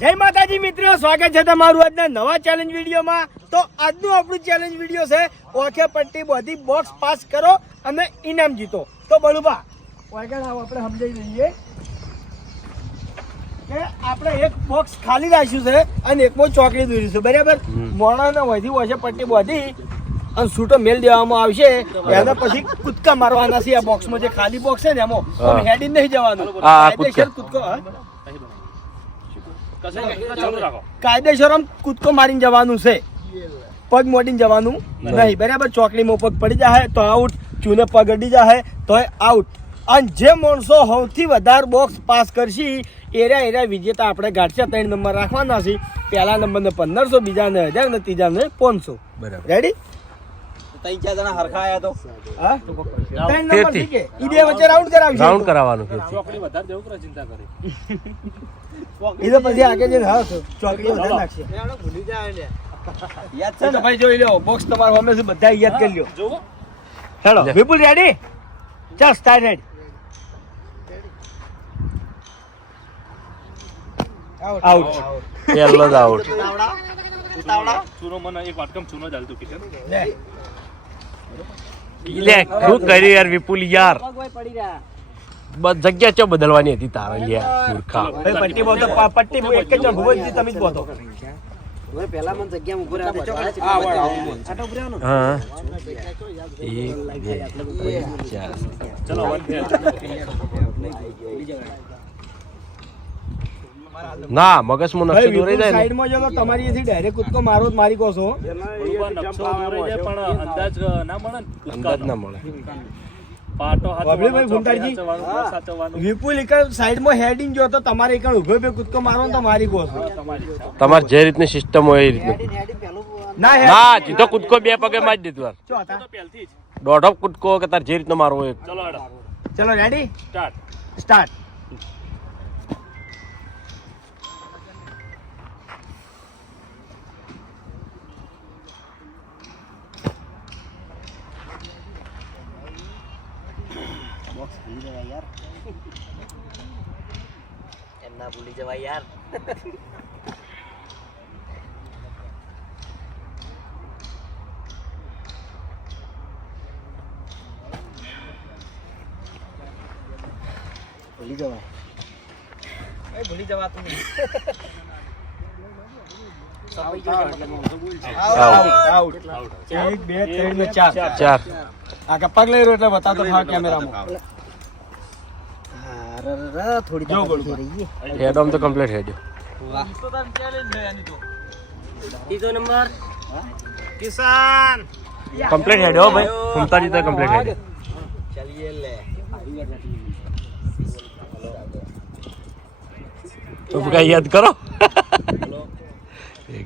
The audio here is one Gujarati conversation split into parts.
જય માતાજી મિત્રો, સ્વાગત છે તમારું આજના નવા ચેલેન્જ વિડીયોમાં। તો આજનું આપણું ચેલેન્જ વિડીયો છે ઓખે પટ્ટી બધી બોક્સ પાસ કરો અને ઇનામ જીતો। તો બળુબા આગળ આવો, આપણે સમજાઈ લઈએ કે આપણે એક બોક્સ ખાલી રાખ્યું છે અને એકમાં ચોકડી દોરી છે, બરાબર। મોણાને વધી ઓખે પટ્ટી બધી અને છૂટો મેલ દેવામાં આવશે, એના પછી કૂદકા મારવાના છે। આ બોક્સમાં જે ખાલી બોક્સ છે ને એમાં હેડી નહીં જવાનું, કાયદેસર કૂદકો કાયદેસર આમ કૂદકો મારીને જવાનું છે, પગ મોડીને જવાનું નહીં, બરાબર। ચોકડીમાં પગ પડી જાય તો આઉટ, ચૂને પગ અડી જાય તો આઉટ। અને જે માણસો સૌથી વધારે બોક્સ પાસ કરશે એરા વિજેતા આપણે ગાંઠશે। 3 નંબર રાખવાના છે, પહેલા નંબરને 1500, બીજાને 1000 ને ત્રીજાને 500, બરાબર। રેડી? 3-4 જણા હરખા આયા તો હા 3 નંબર ઠીક છે, ઈ બે વચ્ચે રાઉન્ડ કરાવશે, રાઉન્ડ કરાવવાનું છે। ચોકડી વધારે દેવું કરે, ચિંતા કરે ઈ તો પછી આગળ જઈને હા ચોકડી વધારે નાખશે, ભૂલી જાય ને યાદ છે ને ભાઈ? જોઈ લો બોક્સ તમારો સામે છે, બધા યાદ કરી લ્યો। જોવો હેલો વિપુલ, રેડી? ચાલ સ્ટાર્ટ, રેડી? આઉટ, પહેલો જ આઉટ। ઉતાવળા ચૂનો મને એક વાટકમ ચૂનો જ આલતું કીધું લે લે શું કર્યું યાર વિપુલ યાર, બસ જગ્યા ચો બદલવાની હતી તારે યાર મૂર્ખા। ભાઈ પટ્ટી બોતો, પટ્ટી એક જ ભુવનજી તમે જ બોતો। હવે પહેલા મને જગ્યા ઉભો રહે હા 1 2 ના મગજમાં નકશો દોરાઈ જાય ને, સાઈડમાં જો તો તમારી એથી ડાયરેક્ટ કૂદકો મારો જ મારી કહો છો, નકશો દોરાઈ જાય પણ અંદાજ ના મળે ને, અંદાજ ના મળે। પાટો બાબલી ભાઈ ફૂંટાજી, વિપુલ એક સાઈડમાં હેડિંગ જો તો તમારે એક ઉભો બે કૂદકો મારો ને તો મારી કહો છો। તમારી જે રીતની સિસ્ટમ હોય એ રીતની ના ના, સીધો કૂદકો બે પગે મારી દીધું યાર, ચો હતા પહેલથી જ દોઢો કૂદકો કે તાર જે રીતનો મારવો હોય। ચલો હેડો ચલો રેડી સ્ટાર્ટ સ્ટાર્ટ। એમના ભૂલી જવાય યાર ભૂલી જવાય, ભૂલી જવાતું નહીં। આઉટ 1 2 3 ને 4 ચાર આગળ પગ લઈ રહ્યો એટલે બતાતો હા કેમેરામાં। થોડી જો બોલું હેડ ઓમ તો કમ્પ્લીટ હેડ ત્રીજો નંબર કિસાન કમ્પ્લીટ હેડ હો ભાઈ, ફૂમતાજી તો કમ્પ્લીટ હેડ। ચલિए ले તો કઈ યાદ કરો 1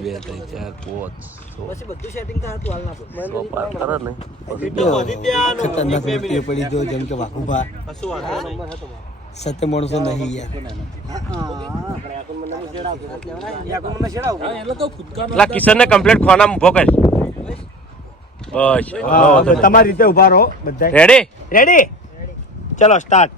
2 3 4 5 પછી બધું સેટિંગ થાય તું હાલ ના બોલ પાર કરો ને ખતરનાક વૃત્તિઓ પડી જો જેમ કે વાકુભા કશું વાંધો નંબર હતો સત્ય માણસો નહીં યાર। લા કિશન ને કમ્પ્લીટ ખોનામાં ઉભો કર, બસ તમારી રીતે ઉભા રહો બધા, રેડી રેડી? ચલો સ્ટાર્ટ।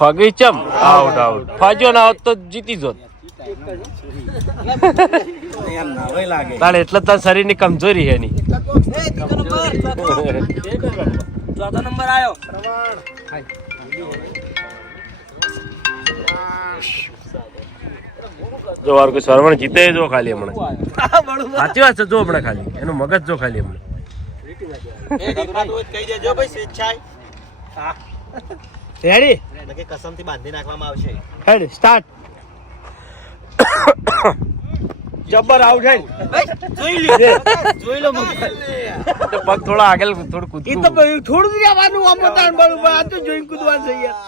ફગી ચમ આઉટ આઉટ, ફાજો ના હોત તો જીતી જોત તારે, એટલે તાર શરીર ની કમજોરી હે ની। ચોથો નંબર આવ્યો જો વાર કોઈ સરવણ જીતે જો ખાલી હમણાં, સાચી વાત છે, જો હમણાં ખાલી એનું મગજ જો ખાલી હમણાં કહી દેજો ભાઈ સ્વેચ્છાય રેડી? કે કસમથી બાંધી નાખવામાં આવશે। હેડ સ્ટાર્ટ। જબર આઉટ હે, જોઈ લો તો પગ થોડા આગળ થોડું ઈ કૂદકું, તો થોડું જ રહેવાનું આમ બતાણ બળું, આ તો જોઈને કૂદવાનું છે યાર।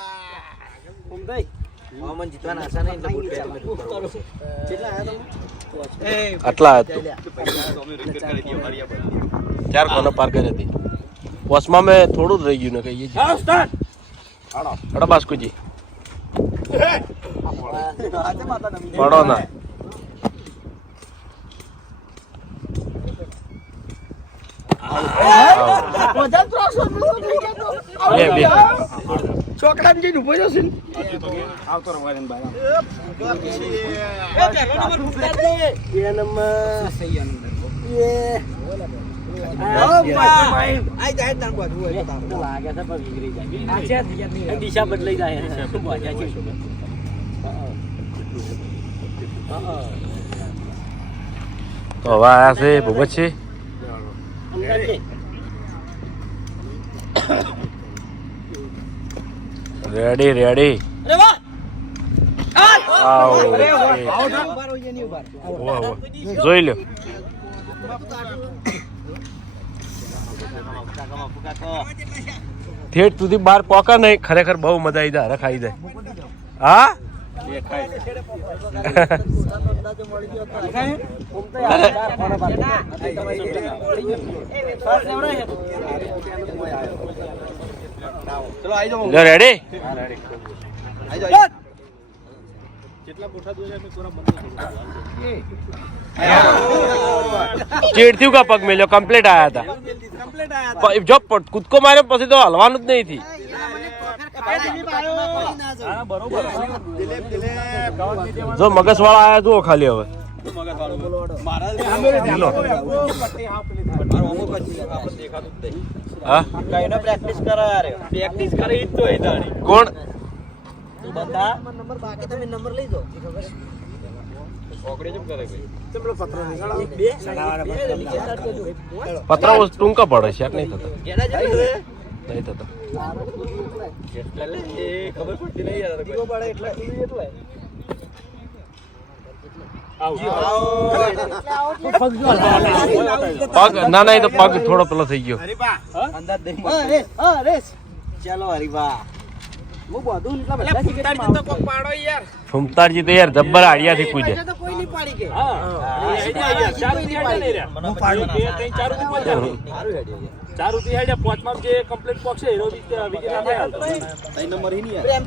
ભાઈ મોહમ્મદ જીતવાના આશા નહીં એટલે બૂટ પહેરી કેટલા આયા તમે? આટલા હતું 4 કોનો પાર કરી હતી, પોસ્ટમાં મેં થોડું જ રહી ગયું ને કહીએ હાલો સ્ટાર્ટ। અડા બાસ્કુજી પડો ના વધારે ત્રાસો ન થઈ જતો. બે, બે. છોકરાને જઈને ઊભો રહ્યો છે ને. દિશા બદલાઈ જાય તો હવે આયા છે ભૂપત છે રેડી રેડી આવો જોઈ લો ઠેઠ સુધી બાર પોકા નહીં ખરેખર બહુ મજા આવી જાય ખાઈ જાય હા રેડી ચેડ થયું કા પગ મેલ્યો કમ્પ્લીટ આયા હતા જો કૂદકો માર્યો પછી તો હલવાનું જ નહીં થી જો મગજ વાળા આયા જુઓ ખાલી હવે હા પ્રેક્ટિસ કરે પ્રેક્ટિસ કરે ઈ તો કોણ બધા નંબર બાકી તમે નંબર લઈ જાઓ પતરા ટૂંકા પડે છે નહીં થતા નહીં થતા ખબર પડતી નહીં યાર પડે એટલે પગ ના ના એ તો પગ થોડો પેલો થઈ ગયો ચાલો હરીબા ફૂમતારજી તો યાર જબ્બર આડિયાથી કૂદે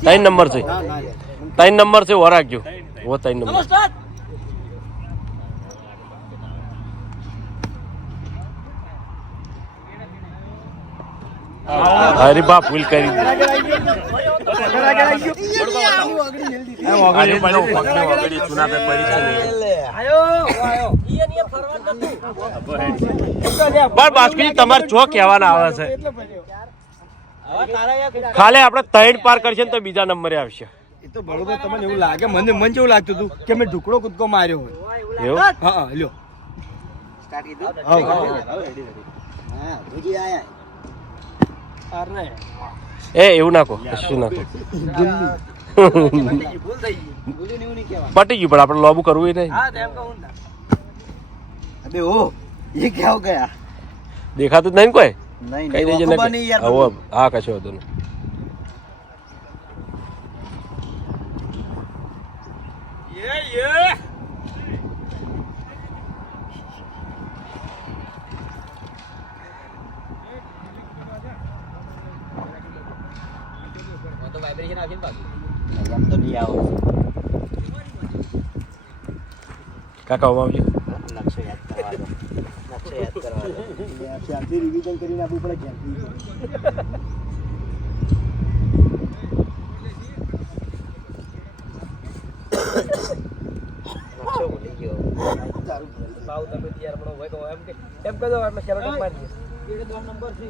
ત્રણ નંબર છે 3 નંબર છે ઓ રાખજો ઓ 3 નંબર અરે બાપ ભૂલ કરી બાસ્કુજી તમારે ચો કહેવાના આવે છે ખાલી આપણે 3 પાર કરશે ને તો બીજા નંબરે આવશે એ તો બરોબર તમને એવું લાગે મને જેવું લાગતું હતું કે મેં ઢુકડો કૂદકો માર્યો હોય એવું હા લ્યો સ્ટાર્ટ કીધું હા હા ભૂજી આયા એ એવું નાખો કશું નાખો પટી ગયું પણ આપણે લોબુ કરવું નહીં અબે ઓ ये क्या हो गया દેખાતું જ નહીં કોઈ नहीं કઈ દેજે खबर नहीं यार આવો હા કશો હતો નહીં तो वाइब्रेशन आगे बाकी हम तो नहीं आओ કાકા ઓમાં આવજો नक्शे याद करवा दो नक्शे याद करवा दो શાંતિ રિવિઝન કરીને આપવું પડે ક્યાંથી नक्शो भूली गयो बाऊ તમે યાર આપણો હોય તો એમ કહો આપણે શેરો મારી દઈએ એ 2 નંબર છે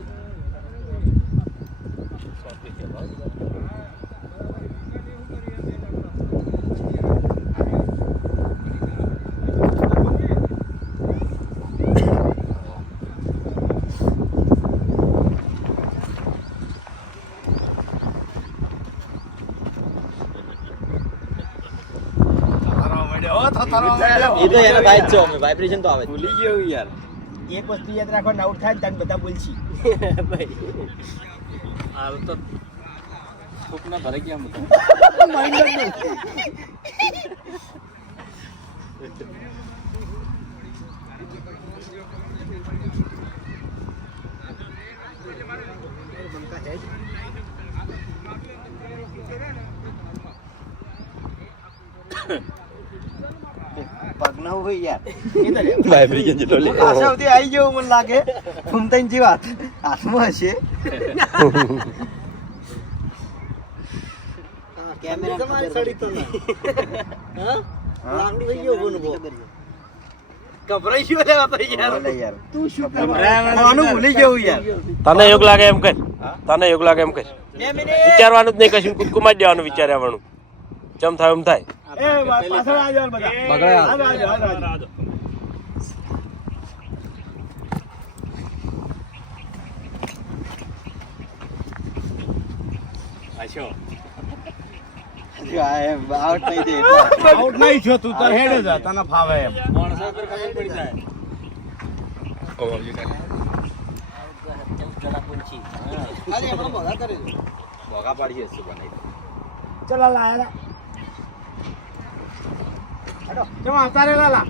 ये तो यार भाई चो में वाइब्रेशन तो आवे ભૂલી ગયો યાર એક વસ્તુ યાદ રાખો આઉટ થાય ને બધા બોલશી भाई હાલ તો સપના ભરે ગયા મત પગનો ના હોય યાર વાઇબ્રેશન જેટલો લે પાછા સુધી આવી ગયો મને લાગે ફૂમતાઈ જેવી હાથમાં હશે કેમેરા તમારી સડી તો ના હા લાંગડું થઈ ગયો બોન બો ગભરાઈ ગયો લેવા તો યાર તું શું ગભરાવાનું ભૂલી ગયો યાર તને યોગ લાગે એમ કર તને યોગ લાગે એમ કર વિચારવાનું જ નહીં કશું કૂદકું મારી દેવાનું વિચારવાનું ચમ થાય એમ થાય એ પાછળ આ જાવ બધા બગડે આઉટ નહીં દે આઉટ નહીં છો તું તો હેડે જા તને ફાવે એમ માણસો પર ખબર પડી જાય અરે એમાં ભગા કરે ભગા પાડી હશે બનાવી ચલા લાયા હેડો કેમ આવતા રે લાલા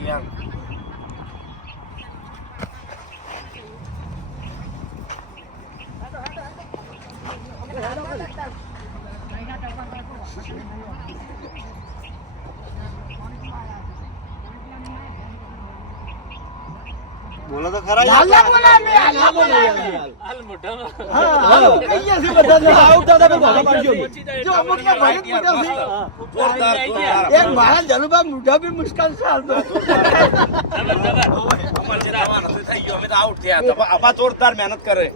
યાર બોલો તો ખરા લાલા બોલા મે લાલા બોલા હાલ મોઢા હા કઈયા છે બધાને આઉટ હતા તો ભાગા પડ્યો જો અમુક ને ભાઈ મોઢા છે એક મારા જનુબા મોઢા બી મુશ્કેલ છે હાલ તો મહેનત કરે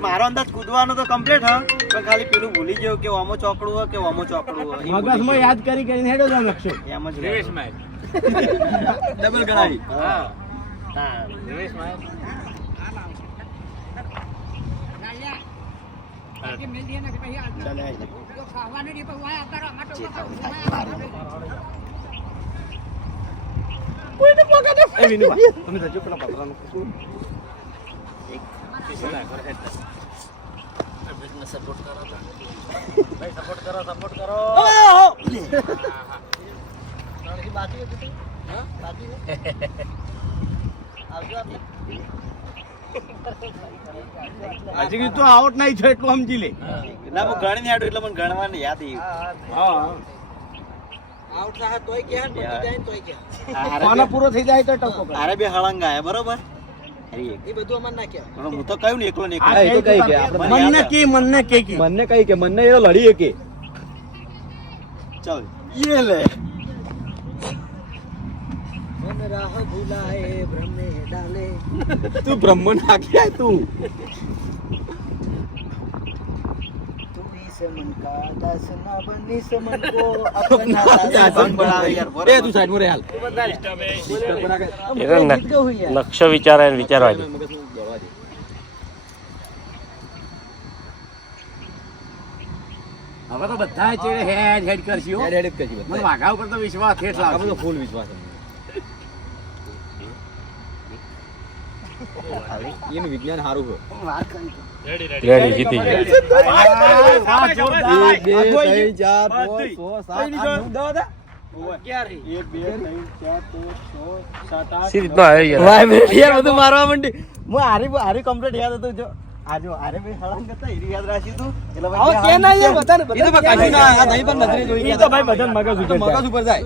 મારો અંદાજ કૂદવાનો તો કમ્પ્લીટ હા પણ ખાલી પેલું ભૂલી ગયો કે ઓમો ચોકડું હોય કે ઓમો ચોકડું હોય મગજમાં યાદ કરી કરીને હેડો જાવ લખશો એમ જ ડબલ ગણાવી હા તમે જજો પેલા પતરાનું સપોર્ટ કરો હજી તો આઉટ નહીં છે એટલું સમજી લે ના હું ગણી હેડું એટલે મને ગણવાની યાદ હા આઉટ થાય તોય ક્યાં બની જાય તોય ક્યાં પાનો પૂરો થઈ જાય તો ટકો તારે બે હળંગ આયા બરોબર એ બધું અમન ના કહેવાય હું તો કહ્યું ને એકલો ને એકલો એ તો કઈ કે મનને કે મને કઈ કે મને એ લડી કે ચાલ ये ले મન રાહ ભૂલાએ ભ્રમે ડાલે તું બ્રહ્મ નાખ્યા તું समन का दास ना बनी समन को अपना दास बनावे यार એ તું સાઈડ માં રે હાલ बड़ा લક્ષ્ય વિચારાય વિચારવા દે હવે તો બધા ચેડે હેડ કરશી હો હેડ કરજી મને વાઘા ઉપર તો વિશ્વાસ ઠેઠ લાગે આપણે તો ફૂલ વિશ્વાસ એનું વિજ્ઞાન સારું છે રેડી જીતી ગયા 1 2 3 4 5 6 7 8 9 10 સી રીતનો આવ્યો યાર યાર બધું મારવા માંડી હું હારી કમ્પ્લીટ યાદ હતું જો આજો હારે ભાઈ હળંગ હતા હીરી યાદ રાખી તું એટલે ભાઈ કે ના યાર બધાને એ તો કાજી ના આ નહીં પણ નજરે જોઈ ઈ તો ભાઈ બધા મગજ ઉપર જાય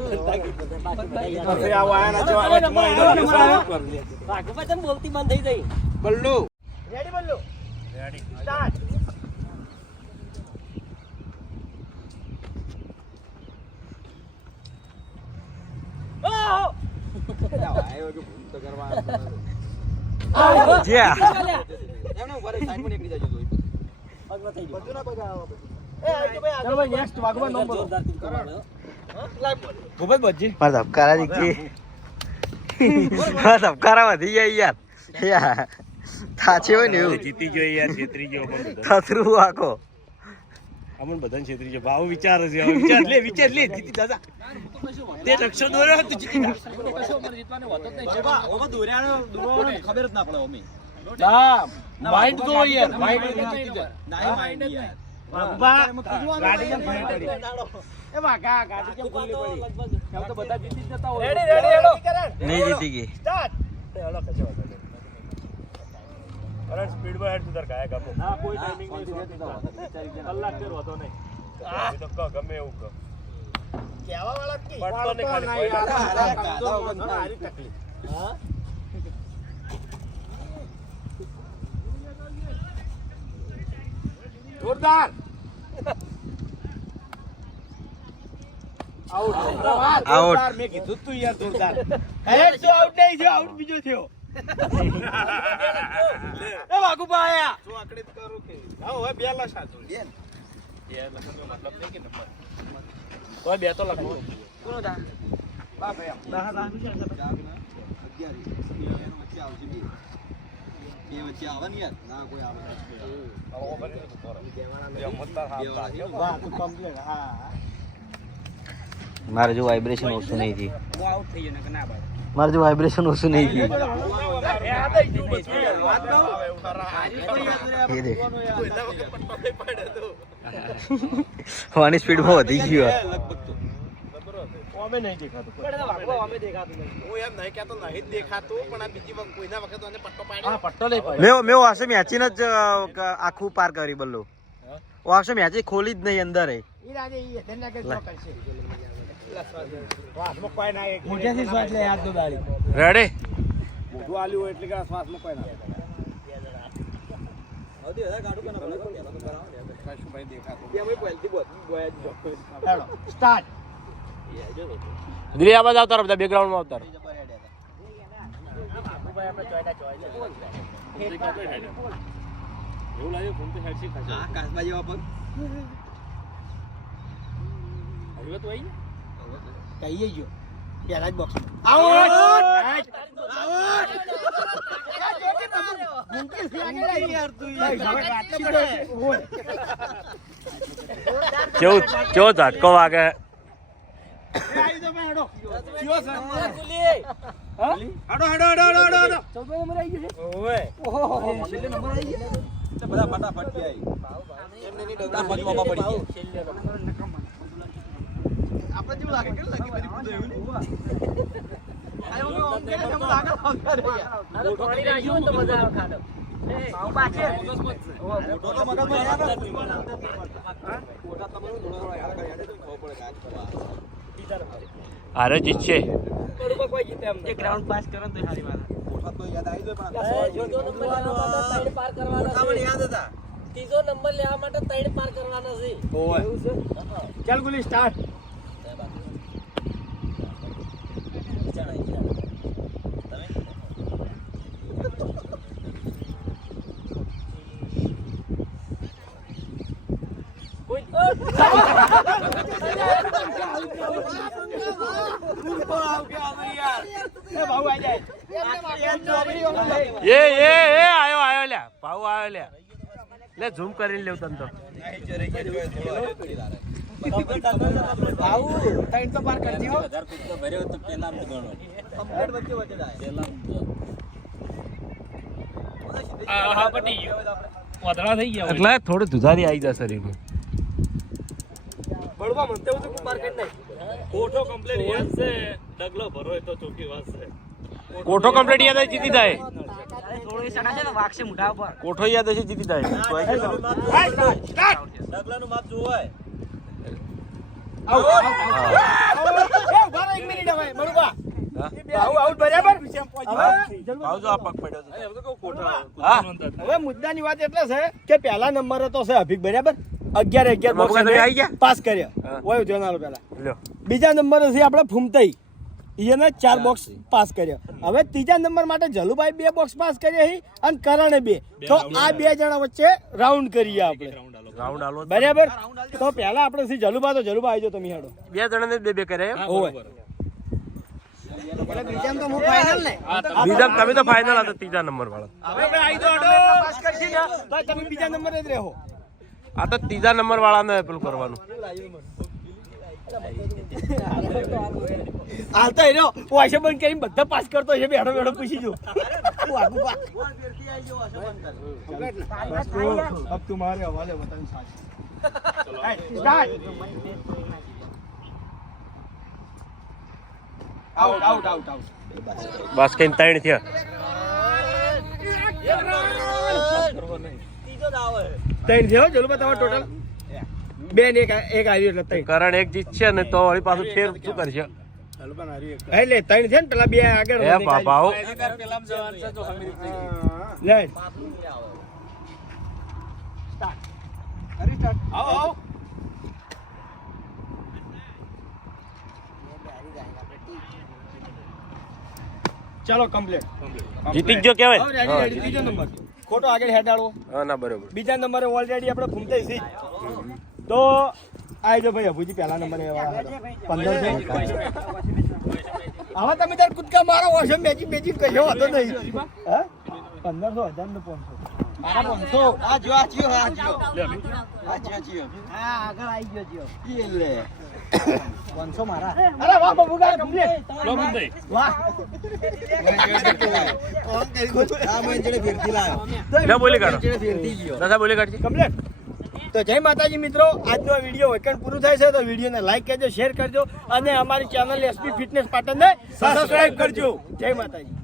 પછી આવો આયા ના જવા વાઘુબા તને બોલતી બંધ થઈ ગઈ Ballu ready Ballu ready start જીતી ગયો યાર છેતરી ગયો અમન બધાને છેતરી ગયો ભાવ વિચાર છે હવે વિચાર લે જીતી દાદા તે નકશો દોર્યો હતો જીતી જા ઓમાં દોર્યાનો દોરવાનો ખબર જ ના પડે ઓમી માઇન્ડ તો યાર માઇન્ડ નાઈ માઇન્ડ યાર ગાડી કેમ ફરી પડી એ વાગા ગાડી કેમ ફરી પડી એમ તો બધા જીતી જતા હોય રેડી હેડો નહીં જીતી ગઈ સ્ટાર્ટ હેડો કચો કરંટ સ્પીડ માં હેડ સુધર કાયા કાપો હા કોઈ ટાઈમિંગ નહીં કલાક ફેર હોતો નહીં એ તો કહો ગમે એવું કહો કેવા વાળા કે પડતો નહીં ખાલી હારી તકલીફ હા જોરદાર આઉટ મેં કીધું તું યાર જોરદાર હેડ તો આઉટ નહીં થયો આઉટ બીજો થયો એ વાઘુબા આયા શું આકડે કરું કે હા હવે બે લસ આતો બે લસ નો મતલબ નહીં કે નંબર કોઈ બે તો લખો કોનો દા બા ભાઈ 10 વચ્ચે આવે ને યાર ના કોઈ આવે વાહ તું કમ્પ્લીટ હા મારે જો વાઇબ્રેશન ઓછું નહીં થી હું આઉટ થઈ ગયો ને ના ભાઈ મારે જો વાઇબ્રેશન ઓછું નહીં થી એ દેખ વાની સ્પીડમાં વધી ગયો અમે નહીં દેખાતું અમે દેખાતું નહીં હું એમ નહીં કહેતો નહીં દેખાતું પણ આ બીજી વખત કોઈના વખત મને પટ્ટો હા પાડ્યો પટ્ટો નહીં પાડ્યો મેં વાસે મેચીને જ આખું પાર કરી બલ્લો વાસે મેચી ખોલી જ નહીં અંદર ઈ રાજે ઈ ધન્યા કે શું કરશે શ્વાસમાં કોઈ ના એક મોઢેથી શ્વાસ લે હાથ દો દાડી રેડી મોઢું આલ્યું હોય એટલે કે આ શ્વાસમાં કોઈ ના કશું ભાઈ દેખાતું હેડો સ્ટાર્ટ દિલ્હી આબાદ આવતા રહો બધા બેકગ્રાઉન્ડમાં આવતા રહો એવું લાગે ફોન તો હેડ સી ખાશે હા કાસબા જેવા પગ હવે તો આવી કહીએ જો પેલા જ બોક્સ આઉટ કેવો ઝાટકો વાગે બધા ફટાફટ ગયા એમને ની ડગલા પગમાં પડી ગયા આપણે જેવું લાગે કે લાગે બધી કુદે એવું આરે જીતશે એક રાઉન્ડ પાસ કરો તો સારી વાત તો યાદ આવી જાય ત્રીજો નંબર લેવા માટે 3 પાર કરવાના છે. ચાલ ગુલી સ્ટાર્ટ એ આયો લ્યા ભાવ આયો લ્યા લે ઝૂમ કરીને લેવ તને તો એટલે થોડું દુધારી આવી જાય શરીરમાં બળવા મનતે હું તો કુમાર કરી નાખ કોઠો કમ્પ્લીટ યાદ છે ડગલો ભરો તો ચોકી વાત છે કોઠો કમ્પ્લીટ યાદ જીતી જાય થોડી સડા છે ને વાગશે મોઢા ઉપર કોઠો યાદ છે જીતી જાય ડગલાનું માપ જોવું હોય એક મિનિટ હવે બળવા આઉટ બરાબર ભાવ જો આ પગ પડ્યો હા હવે મુદ્દાની વાત એટલે છે કે પહેલા નંબર તો છે અભિક બરાબર 11 બાબુ કાકા તમે આવી ગયા? પાસ કર્યા ઓય જોનારો પહેલા લ્યો બીજા નંબર છે આપણે ફૂમતઈ એને 4 બોક્સ પાસ કર્યા હવે ત્રીજા નંબર માટે જલુભાઈ 2 બોક્સ પાસ કર્યા છે અને કરણે 2 તો આ બે જણા વચ્ચે રાઉન્ડ કરીએ આપણે રાઉન્ડ આલો બરાબર તો પહેલા આપણે સી જલુભા તો જલુભા આવી જાઓ તમે હેડો બે જણાને બે કરે એમ ઓય બીજામ તો હું ફાઇનલ ને બીજા તમે તો ફાઇનલ હતા ત્રીજા નંબર વાળા હવે આવી દો પાસ કરશી ને તો તમે બીજા નંબરે જ રહો આ તો ત્રીજા નંબર વાળાને પેલું કરવાનું હાલ તો એનો વાશે બંધ કરીને બધા પાસ કરતો છે બેઠો બેઠો પૂછી જો अब तुम्हारे हवाले वतन साथ start out out out out બસ કઈ ત્રણ થયા ત્રીજો દાવ હે. ત્રણ છે હો જલુભા તમારે ટોટલ બે ને એક આવ્યું એટલે ત્રણ કરણ એક જીતશે ને તો વળી પાછું ફેર શું કરશે એટલે ત્રણ છે ને પેલા બે આગળ એ બાપા હો. લે ચાલો કમ્પ્લીટ જીતી જ ગયો કેવાય. ત્રીજો નંબર ખોટો આગળ હેડાડો હા ના બરોબર. બીજા નંબરે ઓલરેડી આપણે ઘૂમતા છીએ તો આવજો ભાઈ અભુજી પહેલા નંબરે 15 છે આવા તમે તાર કૂદકા મારો ઓછો મેચિંગ કશો હતો નહીં હા 1500 1000 ને 500 મારા 500 આ જો આ જીઓ આ જીઓ આ જીઓ હા આગળ આવી ગયો જીઓ. એ લે 500 મારા. અરે વાહ બબુગા કમ્પ્લીટ વાહ આ મેં જેને ફેરથી લાયો ના બોલી કાઢો. જેને ફેરથી ગયો દાદા બોલી કાઢજે. કમ્પ્લીટ તો જય માતાજી મિત્રો આજનો વિડીયો વેકેન્ડ પૂરું થાય છે તો વિડીયોને લાઈક કરજો શેર કરજો અને અમારી ચેનલ એસપી ફિટનેસ પાટણને સબસ્ક્રાઇબ કરજો જય માતાજી.